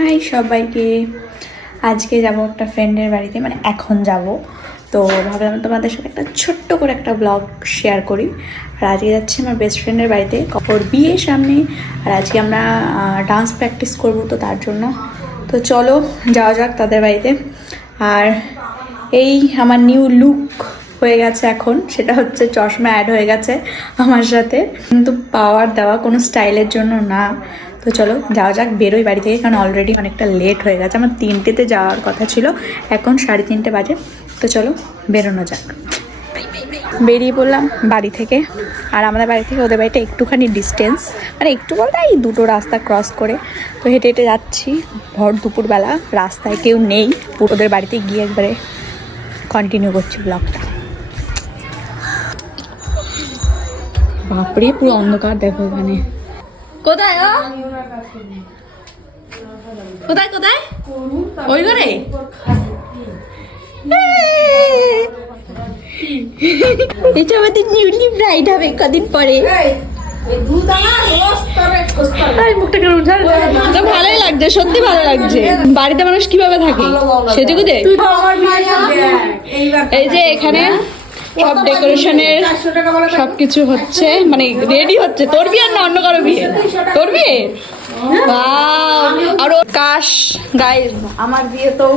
High সবাইকে, আজকে যাব একটা ফ্রেন্ডের বাড়িতে, মানে এখন যাব। তো ভাবলাম তোমাদের সাথে একটা ছোট্ট করে একটা ব্লগ শেয়ার করি। আর আজকে যাচ্ছি আমার বেস্ট ফ্রেন্ডের বাড়িতে, ওর বিয়ের সামনে। আর আজকে আমরা ডান্স প্র্যাকটিস করব, তো তার জন্য তো চলো যাওয়া যাক তাদের বাড়িতে। আর এই আমার নিউ লুক হয়ে গেছে এখন, সেটা হচ্ছে চশমা অ্যাড হয়ে গেছে আমার সাথে, কিন্তু পাওয়ার দেওয়া কোনো স্টাইলের জন্য না। তো চলো যাওয়া যাক, বেরোই বাড়ি থেকে, কারণ অলরেডি অনেকটা লেট হয়ে গেছে। আমার 3টেতে যাওয়ার কথা ছিল, এখন 3:30 বাজে। তো চলো বেরোনো যাক। বেরিয়ে পড়লাম বাড়ি থেকে। আর আমাদের বাড়ি থেকে ওদের বাড়িটা একটুখানি ডিস্টেন্স, মানে একটু বলতে এই 2টো রাস্তা ক্রস করে। তো হেঁটে হেঁটে যাচ্ছি ভর দুপুরবেলা, রাস্তায় কেউ নেই। ওদের বাড়িতে গিয়ে একবারে কন্টিনিউ করছি ব্লগটা। বাপরে পুরো অন্ধকার, দেখো এখানে। কোথায় ও কোথায় কোথায় ওই ঘরে এটা আমাদের নিউলি ব্রাইড হবে কদিন পরে। ভালোই লাগছে, সত্যি ভালো লাগছে। বাড়িতে মানুষ কিভাবে থাকে সেটুকুতে। এই যে এখানে সব ডেকোরেশনের সবকিছু হচ্ছে, মানে রেডি হচ্ছে। তোর বিয়ে না অন্য কারো বিয়ে? তোর বিয়ে। আর কাশ গাইস, আমার বিয়ে তো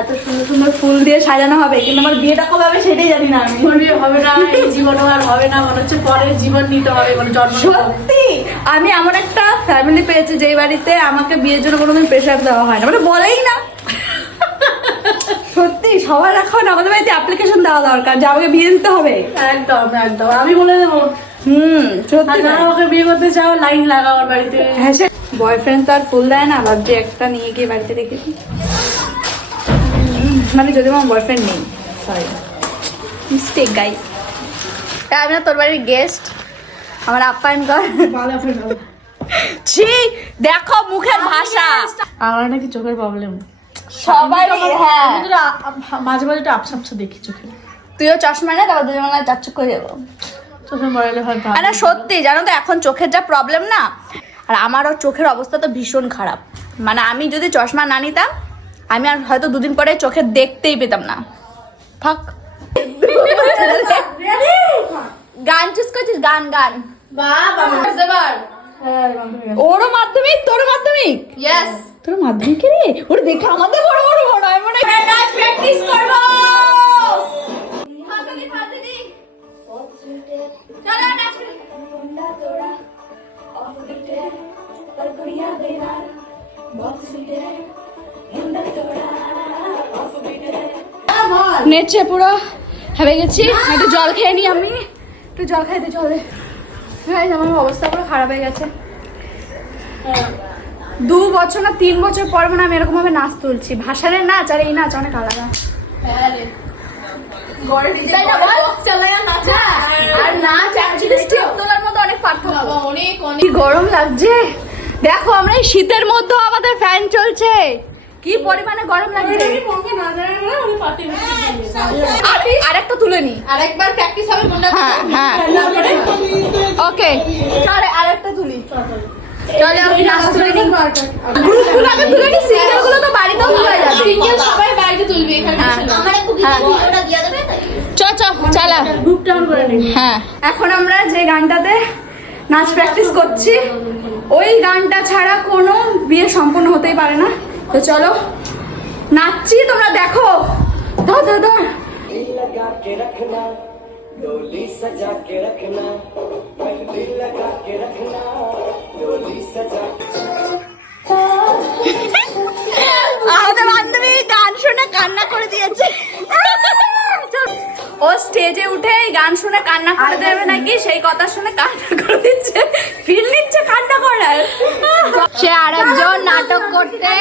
এত সুন্দর সুন্দর ফুল দিয়ে সাজানো হবে, কিন্তু আমার বিয়েটা কবে হবে সেটাই জানি না। আমি বিয়ে হবে না, এই জীবনও আর হবে না, মনে হচ্ছে পরের জীবন নিতে হবে, মানে জন্ম। সত্যি আমি এমন একটা ফ্যামিলি পেয়েছি যেই বাড়িতে আমাকে বিয়ের জন্য কোনোদিন প্রেশার দেওয়া হয় না, মানে বলেই না। সত্যি সবার এখন আমাদের বাড়িতে অ্যাপ্লিকেশন দেওয়া দরকার যে আমাকে বিয়ে দিতে হবে। একদম একদম, আমি বলে দেবো। সত্যি আমাকে বিয়ে করতে চাও, লাইন লাগাও আমার বাড়িতে। হ্যাঁ, সে বয়ফ্রেন্ড তো আর ফুল দেয় না, ভাবছি একটা নিয়ে গিয়ে বাড়িতে রেখেছি। মানে যদি আমার বয়ফ্রেন্ড নেই, সরি মিস্টেক গাইস। আমি না তোর বাড়ির গেস্ট, আমার আপ্যায়ন কর। ছি, দেখো মুখের ভাষা। আমার নাকি চোখের প্রবলেম সবাই। হ্যাঁ, মাঝে মাঝে একটু আপসা আপসা দেখি চোখে। তুইও চশমা নে, তারপর দুজন মিলে চাচ্চুক করে যাবো। চোখে মরালে হয়। না সত্যি জানো তো, এখন চোখের যা প্রবলেম না, আর আমারও চোখের অবস্থা তো ভীষণ খারাপ। মানে আমি যদি চশমা না নিতাম, আমি আর হয়তো 2 দিন পরে চোখে দেখতেই পেতাম না। থাক। গান চুজ করছিস? গান গান। ওরও মাধ্যমিক, তোর মাধ্যমিক? ইয়েস। তোর মাধ্যমিক রে? ওরে দেখে আমাদের বড় বড় বড় হয়, মনে হয় নাচ প্র্যাকটিস করব। চলো নাচ। নেচে পুরো হেবে গেছি। একটু জল খেয়ে নি, আমি একটু জল খাইতে চলে। আমার অবস্থা পুরো খারাপ হয়ে গেছে। 2 বছর না 3 বছর পর মানে আমি এরকম ভাবে নাচ তুলছি। ভাষারের নাচ আর এই নাচ অনেক আলাদা। আর নাচ অ্যাকচুয়ালি স্টেপ তোলার মতো অনেক পার্থক্য। অনেক গরম লাগছে। দেখো আমরা এই শীতের মধ্যে আমাদের ফ্যান চলছে, কি পরিমাণে গরম লাগছে। আরেকটা তুলে নি, আরেকবার প্র্যাকটিস হবে। হ্যাঁ ওকে, তাহলে আরেকটা তুলি। চলে আমি নাচ তুলে নি, গ্রুপগুলো আগে তুলে নি, সিঙ্গেলগুলো তো বাড়িতেও তুলে যাবে। সিঙ্গেল সবাই বাড়িতে তুলবে, এখানে আমার একটু ভিডিওটা দিয়ে দেবে। চ চালা গ্রুপ ডাউন করে নি। হ্যাঁ, এখন আমরা যে গানটাতে নাচ প্র্যাকটিস করছি, ওই গানটা ছাড়া কোনো বিয়ে সম্পূর্ণ হতেই পারে না। তো চলো নাচছি, তোমরা দেখো। ধর ধর ধর। लगा के रखना डोली सजा के रखना, मेहंदी लगा के रखना डोली सजा। আমাদের বান্ধবী গান শুনে কান্না করে দিয়েছে। ও স্টেজে উঠে গান শুনে কান্না করে দেবে নাকি, সেই কথা শুনে কান্না করে দিচ্ছে। ফিল নিচ্ছে কান্না করার। সে আরেকজন নাটক করতে।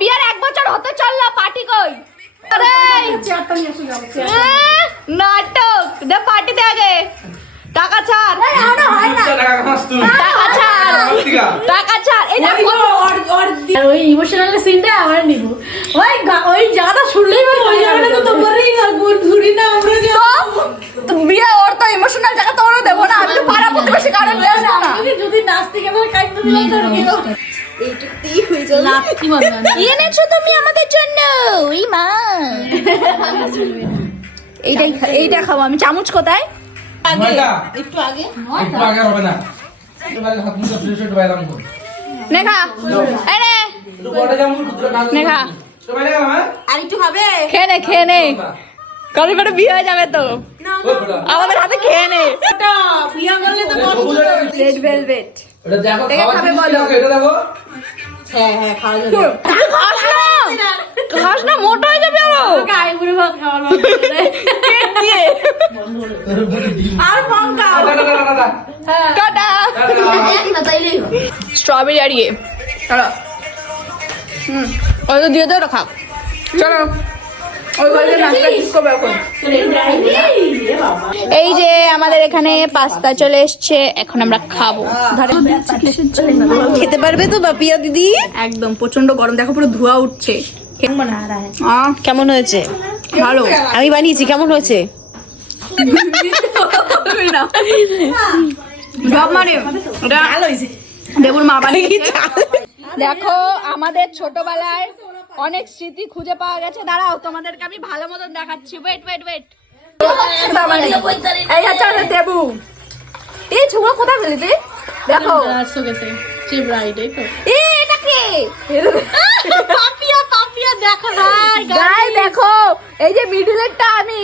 বিয়ার 1 বছর হতে চললো, পার্টি কই? নাটক দে, পার্টি দে আগে। টাকা ছাড়, টাকা ছাড়, টাকা ছাড়। ওই ইমোশনাল সিনটা আমার নিব। ওই জায়গাটা শুনলেই ওই জায়গাটা তো বলেই না, ঘুরি না আমরা। তো বিয়ে ওর তো ইমোশনাল জায়গা তো ওরও দেবো না। আমি তো পাড়া প্রতিবেশী কারণ যদি নাচতে গেলে কাইতে দিলাম। এইটুকুতেই হয়ে যাবে। লাথি মারবে না। কি এনেছো তুমি আমাদের জন্য? ওই মা, এইটা খাবো আমি। চামচ কোথায়? একটু আগে হবে না হাত মুখ ফ্রেশ হয়ে বাইরে করো নেখা আরে নেখা আর একটু হবে। খেয়ে নে কবে করে বিয়ে হয়ে যাবে তো আমাদের হাতে খেয়ে নে। বিয়া করলে তো রেড ভেলভেট এটা দেখো দেখে খাওয়া খাবে জিনিস বলো। দেখো, এটা দেখো হ্যাঁ খাওয়া যাবে। খাস না মোটা হয়ে যাবে আরো। গায়ে পুরো ভাত খাওয়ার মতো করে। পেট দিয়ে আর পঙ্কা টাটা। এক না তাইলেই হবে। স্ট্রবেরি আর ইয়ে চলো ওই তো দিয়ে দাও খা চলো ওই ঘরে নাস্তা করবো এখন। এই যে আমাদের এখানে পাস্তা চলে এসছে, এখন আমরা খাবো। খেতে পারবে তো বাপিয়া দিদি? একদম প্রচন্ড গরম, দেখো পুরো ধোঁয়া উঠছে। কেমন হয়েছে? ভালো। আমি বানিয়েছি, কেমন হয়েছে? সব মানে ওটা দেবুর মা বানিয়েছে। দেখো আমাদের ছোটবেলার অনেক স্মৃতি খুঁজে পাওয়া গেছে। দাঁড়াও তোমাদেরকে আমি ভালো মতন দেখাচ্ছি। ওয়েট এই হচ্ছে আমাদের দেবু। এই ছোকরা কোথায় পেলি তুই? দেখো এটা কে? পাপিয়া দেখো ভাই। গাই দেখো, এই যে মিডলেরটা আমি।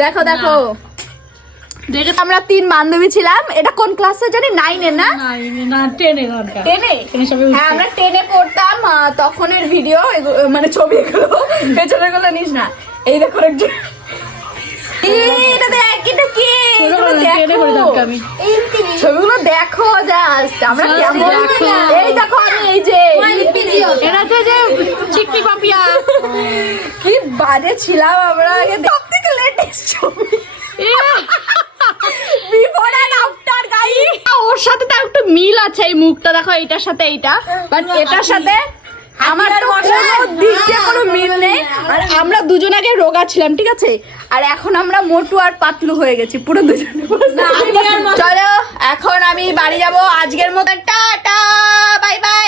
দেখো আমরা 3 বান্ধবী ছিলাম। এটা কোন ক্লাসে জানি? 9 এ না? না 10 এ দরকার। 10 এ? হ্যাঁ আমরা 10 এ পড়তাম। তখনের ভিডিও মানে ছবিগুলো পেছনে গুলো নিস না। এই দেখো একজন এটা দেখ, এটা কি? ছবিগুলো দেখো জাস্ট আমরা কেমন। এই দেখো আমি এই যে এটা তো যে চিকনি পাপিয়া। কি বাজে ছিলাম আমরা আগে। সব থেকে লেটেস্ট ছবি বিফোর এন্ড আফটার গাইস। ওর সাথে তো একটু মিল আছে, এই মুখটা দেখো, এইটার সাথে এইটা, বাট এটার সাথে আমার তো কোনো দিক দিয়ে কোনো মিল নেই। আর আমরা দুজন আগে রোগা ছিলাম, ঠিক আছে, আর এখন আমরা মোটু আর পাতলু হয়ে গেছি পুরো দুজনে। চলো এখন আমি বাড়ি যাব। আজকের মতো টাটা, বাই বাই।